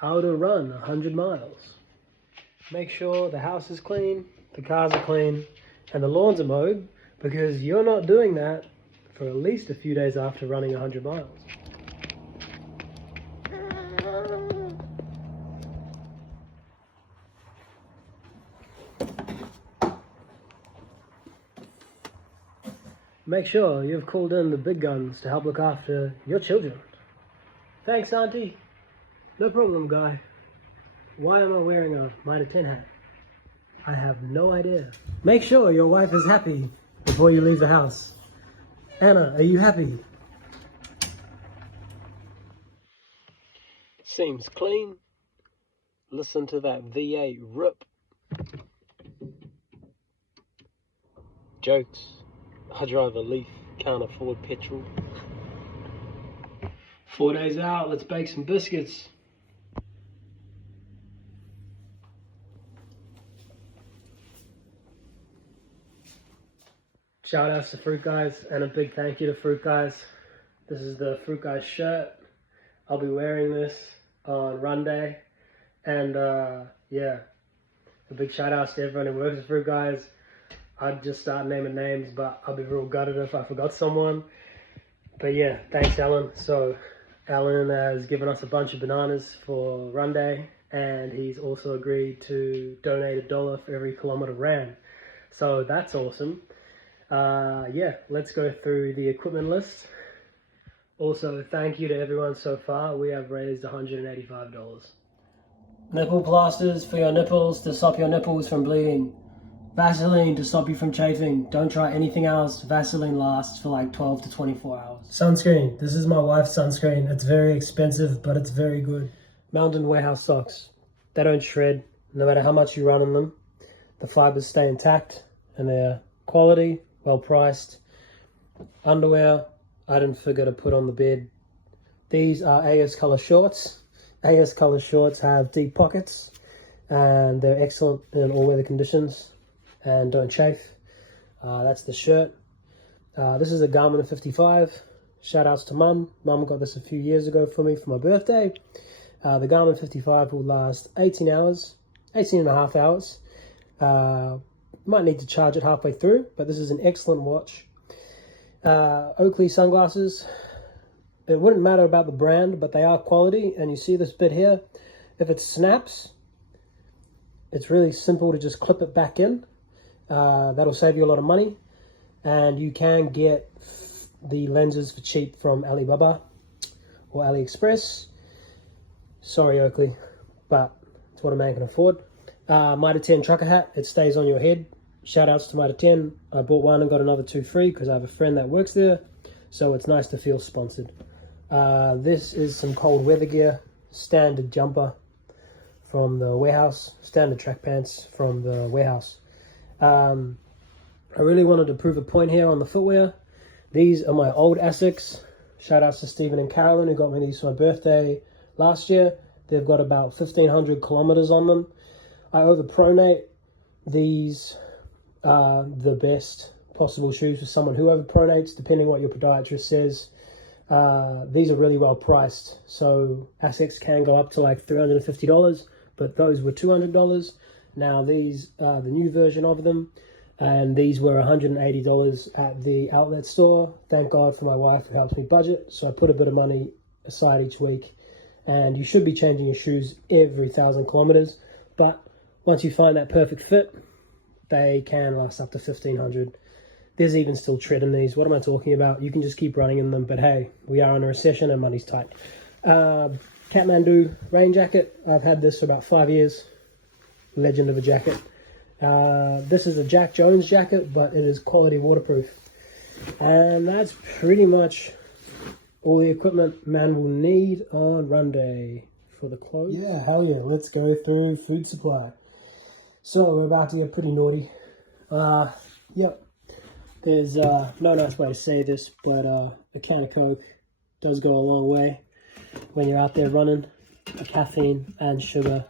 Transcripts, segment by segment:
how to run 100 miles. Make sure the house is clean, the cars are clean, and the lawns are mowed, because you're not doing that for at least a few days after running 100 miles. Make sure you've called in the big guns to help look after your children. Thanks, Auntie. No problem, Guy. Why am I wearing a Mitre 10 hat? I have no idea. Make sure your wife is happy before you leave the house. Anna, are you happy? Seems clean. Listen to that V8 rip. Jokes. I drive a Leaf, can't afford petrol. 4 days out, let's bake some biscuits. Shout outs to Fruit Guys, and a big thank you to Fruit Guys. This is the Fruit Guys shirt. I'll be wearing this on run day. And yeah, a big shout outs to everyone who works at Fruit Guys. I'd just start naming names, but I'll be real gutted if I forgot someone. But yeah, thanks Alan. So Alan has given us a bunch of bananas for run day, and he's also agreed to donate $1 for every kilometer ran. So that's awesome. Yeah, let's go through the equipment list. Also, thank you to everyone so far. We have raised $185. Nipple plasters for your nipples to stop your nipples from bleeding. Vaseline to stop you from chafing. Don't try anything else. Vaseline lasts for like 12 to 24 hours. Sunscreen. This is my wife's sunscreen. It's very expensive, but it's very good. Mountain Warehouse socks. They don't shred, no matter how much you run in them. The fibers stay intact, and they're quality, well priced. Underwear, I didn't forget to put on the bed. These are AS Color shorts. AS Color shorts have deep pockets, and they're excellent in all weather conditions and don't chafe. That's the shirt. This is a Garmin 55. Shout outs to Mum. Mum got this a few years ago for me for my birthday. The Garmin 55 will last 18 hours, 18 and a half hours. Might need to charge it halfway through, but this is an excellent watch. Oakley sunglasses. It wouldn't matter about the brand, but they are quality. And you see this bit here, if it snaps, it's really simple to just clip it back in. That'll save you a lot of money, and you can get the lenses for cheap from Alibaba or AliExpress. Sorry Oakley, but it's what a man can afford. Mitre 10 trucker hat, it stays on your head. Shout outs to Mitre 10. I bought one and got another 2 free because I have a friend that works there, so it's nice to feel sponsored. This is some cold weather gear, standard jumper from the warehouse, standard track pants from the warehouse. I really wanted to prove a point here on the footwear. These are my old Asics. Shout outs to Stephen and Carolyn who got me these for my birthday last year. They've got about 1,500 kilometers on them. I overpronate. These are the best possible shoes for someone who overpronates, depending what your podiatrist says. These are really well priced. So Asics can go up to like $350, but those were $200. Now these are the new version of them, and these were $180 at the outlet store. Thank God for my wife who helps me budget, so I put a bit of money aside each week. And you should be changing your shoes every 1,000 kilometers, but once you find that perfect fit, they can last up to 1,500. There's even still tread in these. What am I talking about? You can just keep running in them, but hey, we are in a recession and money's tight. Kathmandu rain jacket. I've had this for about 5 years. Legend of a jacket. This is a Jack Jones jacket, but it is quality waterproof. And that's pretty much all the equipment man will need on run day for the clothes. Yeah, hell yeah. Let's go through food supply. So we're about to get pretty naughty. Yep. There's no nice way to say this, but a can of Coke does go a long way when you're out there running. Caffeine and sugar.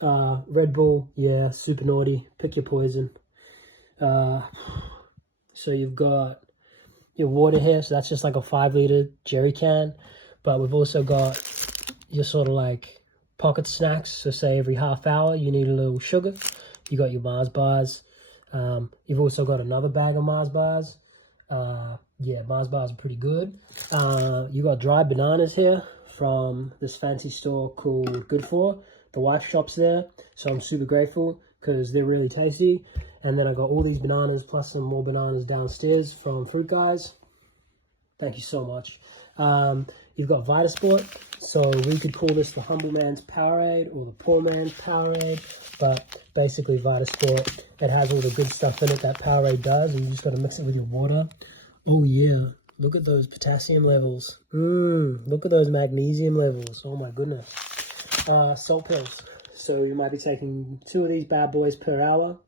Red Bull, yeah, super naughty. Pick your poison. So you've got your water here, so that's just like a 5-liter jerry can. But we've also got your sort of like pocket snacks. So say every half hour you need a little sugar. You got your Mars bars. You've also got another bag of Mars bars. Yeah, Mars bars are pretty good. You got dried bananas here from this fancy store called Good For. The wife shops there, so I'm super grateful because they're really tasty. And then I got all these bananas plus some more bananas downstairs from Fruit Guys. Thank you so much. You've got Vitasport, so we could call this the humble man's Powerade or the poor man's Powerade, but basically Vitasport, it has all the good stuff in it that Powerade does, and you just got to mix it with your water. Oh yeah, look at those potassium levels. Look at those magnesium levels. Oh my goodness. Salt pills. So you might be taking 2 of these bad boys per hour.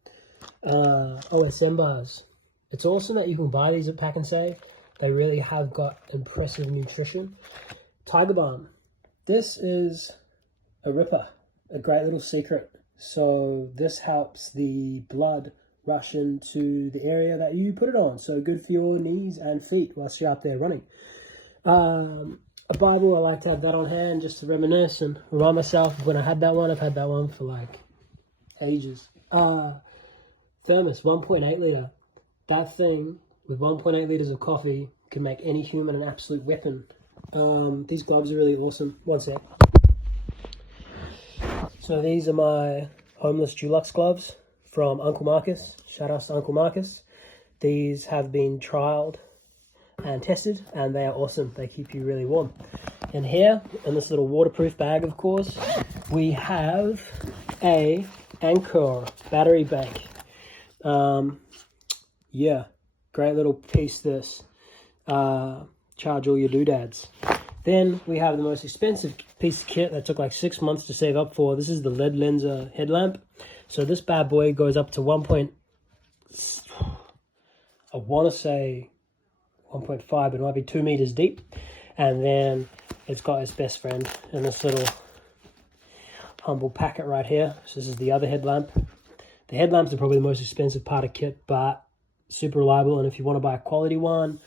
OSM bars. It's awesome that you can buy these at Pack and Save. They really have got impressive nutrition. Tiger Balm. This is a ripper, a great little secret. So this helps the blood rush into the area that you put it on. So good for your knees and feet whilst you're out there running. A Bible, I like to have that on hand just to reminisce and remind myself of when I had that one. I've had that one for like ages. Thermos, 1.8 litre. That thing with 1.8 litres of coffee can make any human an absolute weapon. These gloves are really awesome. One sec. So these are my homeless Dulux gloves from Uncle Marcus. Shout out to Uncle Marcus. These have been trialed and tested, and they are awesome. They keep you really warm. And here, in this little waterproof bag, of course, we have a Anchor battery bank. Yeah, great little piece this. Charge all your doodads. Then we have the most expensive piece of kit that took like 6 months to save up for. This is the LED Lenser headlamp. So this bad boy goes up to I want to say 1.5, but it might be 2 meters deep. And then it's got its best friend in this little humble packet right here. So this is the other headlamp. The headlamps are probably the most expensive part of kit, but super reliable. And if you want to buy a quality one,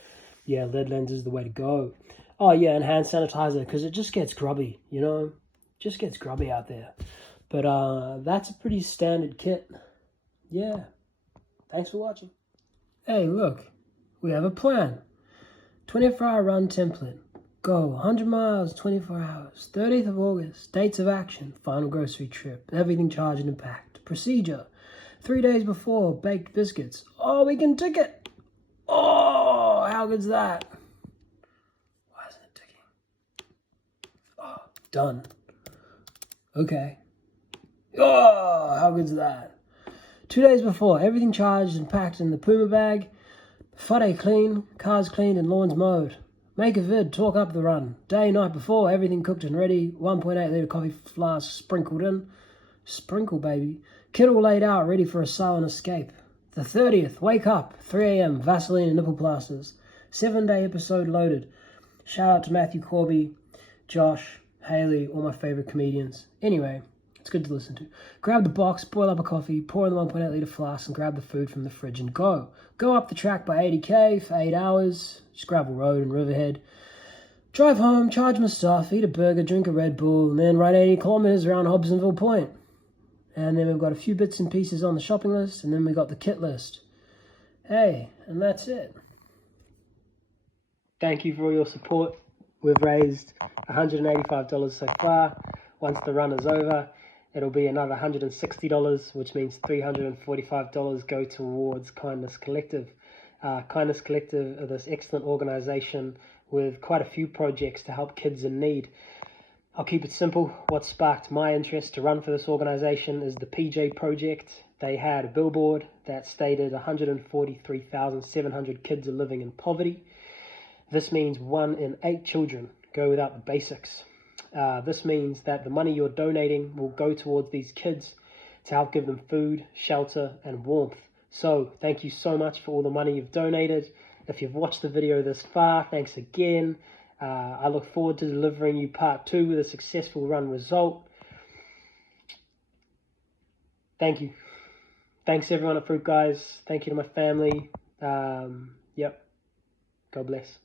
yeah, LED lens is the way to go. Oh yeah, and hand sanitizer, because it just gets grubby, you know? Just gets grubby out there. But that's a pretty standard kit. Yeah. Thanks for watching. Hey, look. We have a plan. 24-hour run template. Go 100 miles, 24 hours. 30th of August. Dates of action. Final grocery trip. Everything charged and packed. Procedure. 3 days before. Baked biscuits. Oh, we can tick it. Oh, how good's that? Why isn't it ticking? Oh, done. Okay. Oh, how good's that? 2 days before. Everything charged and packed in the Puma bag. Fuddy clean, cars cleaned and lawns mowed. Make a vid, talk up the run. Day, night before, everything cooked and ready. 1.8 litre coffee flask sprinkled in. Sprinkle, baby. Kit all laid out, ready for a silent escape. The 30th, wake up, 3 a.m, Vaseline and nipple plasters. 7-day episode loaded. Shout out to Matthew Corby, Josh, Haley, all my favourite comedians. Anyway, it's good to listen to. Grab the box, boil up a coffee, pour in the 1.8 litre flask, and grab the food from the fridge and go. Go up the track by 80k for 8 hours, just gravel road and Riverhead. Drive home, charge my stuff, eat a burger, drink a Red Bull, and then run 80 kilometres around Hobsonville Point. And then we've got a few bits and pieces on the shopping list, and then we got the kit list. Hey, and that's it. Thank you for all your support. We've raised $185 so far. Once the run is over, it'll be another $160, which means $345 go towards Kindness Collective. Kindness Collective are this excellent organization with quite a few projects to help kids in need. I'll keep it simple. What sparked my interest to run for this organization is the PJ Project. They had a billboard that stated 143,700 kids are living in poverty. This means 1 in 8 children go without the basics. This means that the money you're donating will go towards these kids to help give them food, shelter, and warmth. So thank you so much for all the money you've donated. If you've watched the video this far, thanks again. I look forward to delivering you part 2 with a successful run result. Thank you. Thanks everyone at Fruit Guys. Thank you to my family. Yep. God bless.